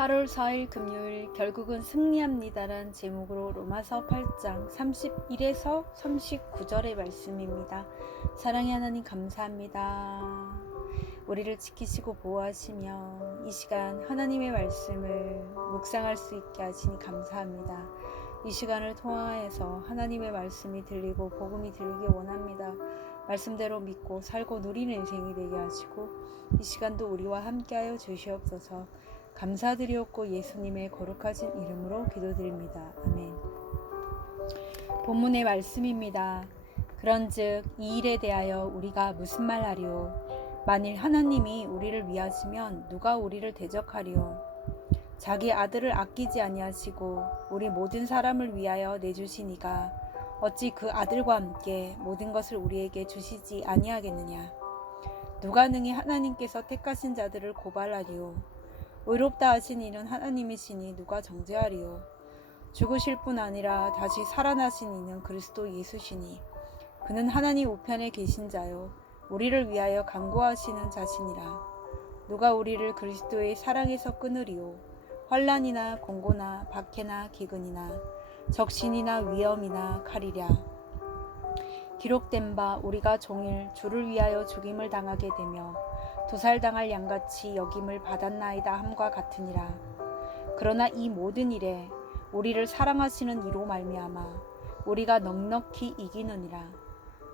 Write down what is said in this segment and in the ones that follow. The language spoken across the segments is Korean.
8월 4일 금요일 결국은 승리합니다란 제목으로 로마서 8장 31에서 39절의 말씀입니다. 사랑의 하나님 감사합니다. 우리를 지키시고 보호하시며 이 시간 하나님의 말씀을 묵상할 수 있게 하시니 감사합니다. 이 시간을 통하여서 하나님의 말씀이 들리고 복음이 들리기 원합니다. 말씀대로 믿고 살고 누리는 인생이 되게 하시고 이 시간도 우리와 함께하여 주시옵소서. 감사드리옵고 예수님의 거룩하신 이름으로 기도드립니다. 아멘. 본문의 말씀입니다. 그런즉 이 일에 대하여 우리가 무슨 말하리요? 만일 하나님이 우리를 위하시면 누가 우리를 대적하리요? 자기 아들을 아끼지 아니하시고 우리 모든 사람을 위하여 내주시니가 어찌 그 아들과 함께 모든 것을 우리에게 주시지 아니하겠느냐? 누가 능히 하나님께서 택하신 자들을 고발하리요? 의롭다 하신 이는 하나님이시니 누가 정죄하리요? 죽으실 뿐 아니라 다시 살아나신 이는 그리스도 예수시니 그는 하나님 우편에 계신 자요 우리를 위하여 간구하시는 자시니라. 누가 우리를 그리스도의 사랑에서 끊으리요? 환난이나 공고나 박해나 기근이나 적신이나 위험이나 칼이랴. 기록된 바 우리가 종일 주를 위하여 죽임을 당하게 되며 도살당할 양같이 여김을 받았나이다 함과 같으니라. 그러나 이 모든 일에 우리를 사랑하시는 이로 말미암아 우리가 넉넉히 이기느니라.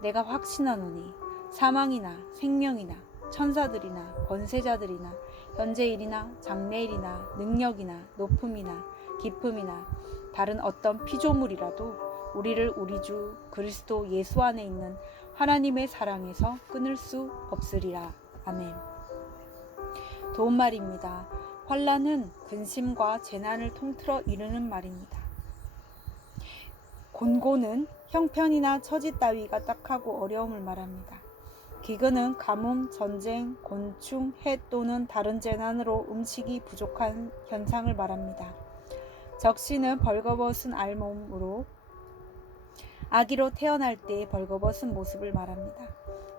내가 확신하노니 사망이나 생명이나 천사들이나 권세자들이나 현재일이나 장래일이나 능력이나 높음이나 깊음이나 다른 어떤 피조물이라도 우리를 우리 주 그리스도 예수 안에 있는 하나님의 사랑에서 끊을 수 없으리라. 아멘. 도움말입니다. 환난은 근심과 재난을 통틀어 이르는 말입니다. 곤고는 형편이나 처지 따위가 딱하고 어려움을 말합니다. 기근은 가뭄, 전쟁, 곤충, 해 또는 다른 재난으로 음식이 부족한 현상을 말합니다. 적신은 벌거벗은 알몸으로 아기로 태어날 때의 벌거벗은 모습을 말합니다.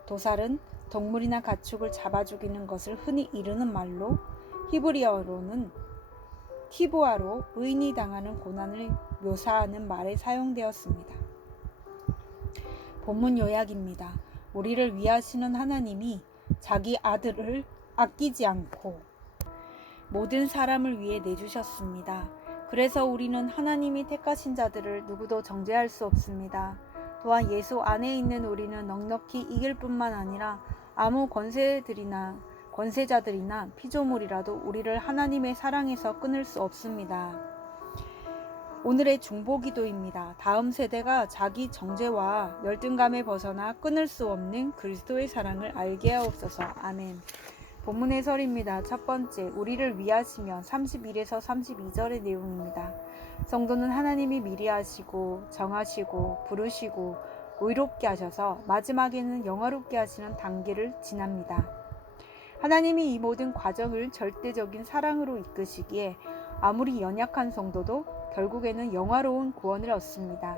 도살은 동물이나 가축을 잡아 죽이는 것을 흔히 이르는 말로 히브리어로는 티보아로 의인이 당하는 고난을 묘사하는 말에 사용되었습니다. 본문 요약입니다. 우리를 위하시는 하나님이 자기 아들을 아끼지 않고 모든 사람을 위해 내주셨습니다. 그래서 우리는 하나님이 택하신 자들을 누구도 정죄할 수 없습니다. 또한 예수 안에 있는 우리는 넉넉히 이길 뿐만 아니라 아무 권세자들이나 피조물이라도 우리를 하나님의 사랑에서 끊을 수 없습니다. 오늘의 중보기도입니다. 다음 세대가 자기 정죄와 열등감에 벗어나 끊을 수 없는 그리스도의 사랑을 알게 하옵소서. 아멘. 본문 해설입니다. 첫 번째, 우리를 위하시면 31에서 32절의 내용입니다. 성도는 하나님이 미리 하시고 정하시고 부르시고 의롭게 하셔서 마지막에는 영화롭게 하시는 단계를 지납니다. 하나님이 이 모든 과정을 절대적인 사랑으로 이끄시기에 아무리 연약한 성도도 결국에는 영화로운 구원을 얻습니다.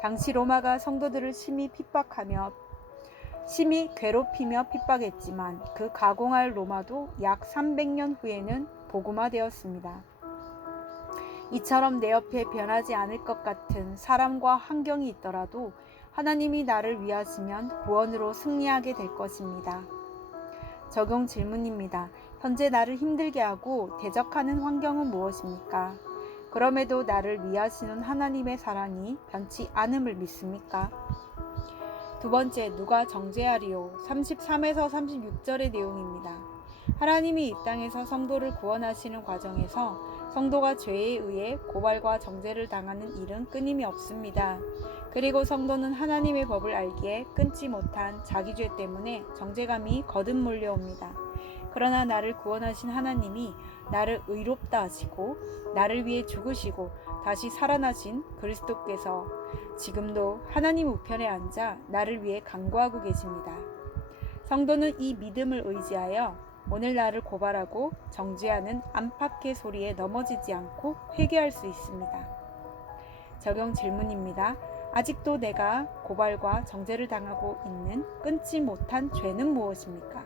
당시 로마가 성도들을 심히 괴롭히며 핍박했지만 그 가공할 로마도 약 300년 후에는 복음화되었습니다. 이처럼 내 옆에 변하지 않을 것 같은 사람과 환경이 있더라도 하나님이 나를 위하시면 구원으로 승리하게 될 것입니다. 적용 질문입니다. 현재 나를 힘들게 하고 대적하는 환경은 무엇입니까? 그럼에도 나를 위하시는 하나님의 사랑이 변치 않음을 믿습니까? 두 번째, 누가 정죄하리요? 33에서 36절의 내용입니다. 하나님이 이 땅에서 성도를 구원하시는 과정에서 성도가 죄에 의해 고발과 정죄를 당하는 일은 끊임이 없습니다. 그리고 성도는 하나님의 법을 알기에 끊지 못한 자기 죄 때문에 정죄감이 거듭 몰려옵니다. 그러나 나를 구원하신 하나님이 나를 의롭다 하시고 나를 위해 죽으시고 다시 살아나신 그리스도께서 지금도 하나님 우편에 앉아 나를 위해 간구하고 계십니다. 성도는 이 믿음을 의지하여 오늘 나를 고발하고 정죄하는 안팎의 소리에 넘어지지 않고 회개할 수 있습니다. 적용 질문입니다. 아직도 내가 고발과 정죄를 당하고 있는 끊지 못한 죄는 무엇입니까?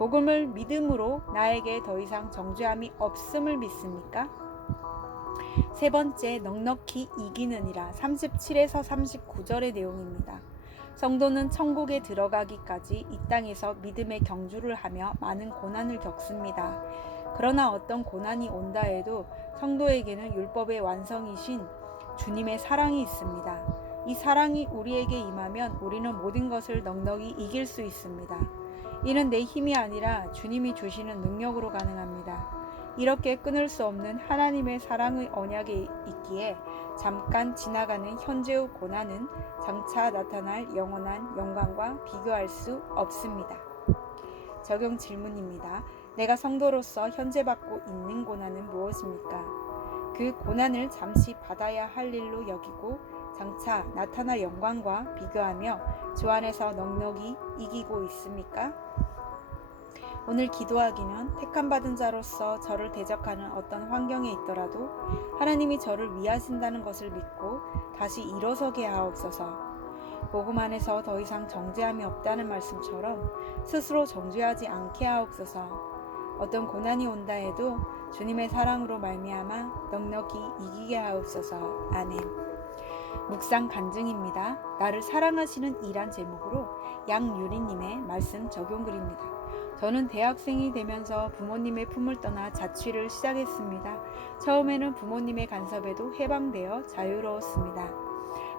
복음을 믿음으로 나에게 더 이상 정죄함이 없음을 믿습니까? 세 번째, 넉넉히 이기느니라 37에서 39절의 내용입니다. 성도는 천국에 들어가기까지 이 땅에서 믿음의 경주를 하며 많은 고난을 겪습니다. 그러나 어떤 고난이 온다 해도 성도에게는 율법의 완성이신 주님의 사랑이 있습니다. 이 사랑이 우리에게 임하면 우리는 모든 것을 넉넉히 이길 수 있습니다. 이는 내 힘이 아니라 주님이 주시는 능력으로 가능합니다. 이렇게 끊을 수 없는 하나님의 사랑의 언약이 있기에 잠깐 지나가는 현재의 고난은 장차 나타날 영원한 영광과 비교할 수 없습니다. 적용 질문입니다. 내가 성도로서 현재 받고 있는 고난은 무엇입니까? 그 고난을 잠시 받아야 할 일로 여기고 장차 나타날 영광과 비교하며 주 안에서 넉넉히 이기고 있습니까? 오늘 기도하기는 택함받은 자로서 저를 대적하는 어떤 환경에 있더라도 하나님이 저를 위하신다는 것을 믿고 다시 일어서게 하옵소서. 복음 안에서 더 이상 정죄함이 없다는 말씀처럼 스스로 정죄하지 않게 하옵소서. 어떤 고난이 온다 해도 주님의 사랑으로 말미암아 넉넉히 이기게 하옵소서. 아멘. 묵상 간증입니다. 나를 사랑하시는 이란 제목으로 양유리님의 말씀 적용글입니다. 저는 대학생이 되면서 부모님의 품을 떠나 자취를 시작했습니다. 처음에는 부모님의 간섭에도 해방되어 자유로웠습니다.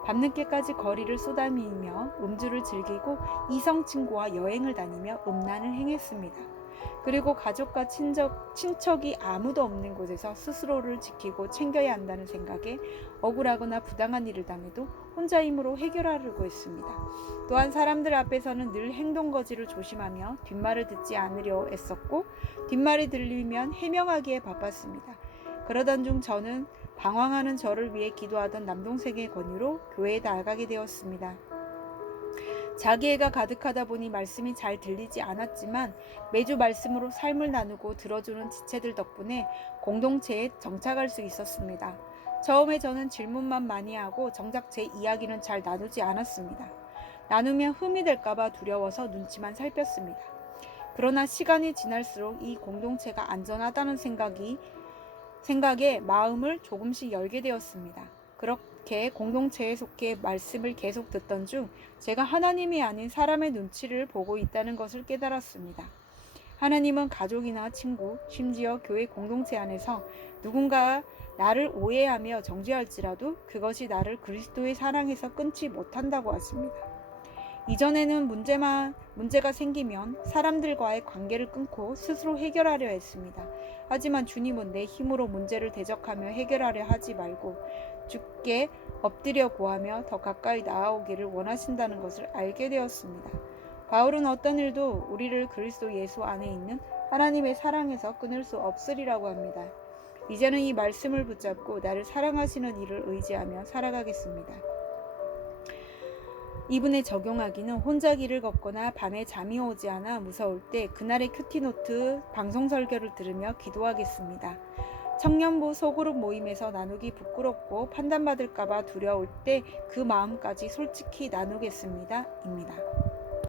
밤늦게까지 거리를 쏘다니며 음주를 즐기고 이성 친구와 여행을 다니며 음란을 행했습니다. 그리고 가족과 친척이 아무도 없는 곳에서 스스로를 지키고 챙겨야 한다는 생각에 억울하거나 부당한 일을 당해도 혼자 힘으로 해결하려고 했습니다. 또한 사람들 앞에서는 늘 행동거지를 조심하며 뒷말을 듣지 않으려 애썼고 뒷말이 들리면 해명하기에 바빴습니다. 그러던 중 저는 방황하는 저를 위해 기도하던 남동생의 권유로 교회에 나가게 되었습니다. 자기애가 가득하다 보니 말씀이 잘 들리지 않았지만 매주 말씀으로 삶을 나누고 들어주는 지체들 덕분에 공동체에 정착할 수 있었습니다. 처음에 저는 질문만 많이 하고 정작 제 이야기는 잘 나누지 않았습니다. 나누면 흠이 될까봐 두려워서 눈치만 살폈습니다. 그러나 시간이 지날수록 이 공동체가 안전하다는 생각에 마음을 조금씩 열게 되었습니다. 그렇게 공동체에 속해 말씀을 계속 듣던 중 제가 하나님이 아닌 사람의 눈치를 보고 있다는 것을 깨달았습니다. 하나님은 가족이나 친구, 심지어 교회 공동체 안에서 누군가 나를 오해하며 정죄할지라도 그것이 나를 그리스도의 사랑에서 끊지 못한다고 하십니다. 이전에는 문제가 생기면 사람들과의 관계를 끊고 스스로 해결하려 했습니다. 하지만 주님은 내 힘으로 문제를 대적하며 해결하려 하지 말고 주께 엎드려 구하며 더 가까이 나아오기를 원하신다는 것을 알게 되었습니다. 바울은 어떤 일도 우리를 그리스도 예수 안에 있는 하나님의 사랑에서 끊을 수 없으리라고 합니다. 이제는 이 말씀을 붙잡고 나를 사랑하시는 이를 의지하며 살아가겠습니다. 이분에 적용하기는 혼자 길을 걷거나 밤에 잠이 오지 않아 무서울 때 그날의 큐티노트 방송 설교를 들으며 기도하겠습니다. 청년부 소그룹 모임에서 나누기 부끄럽고 판단받을까봐 두려울 때 그 마음까지 솔직히 나누겠습니다. 입니다.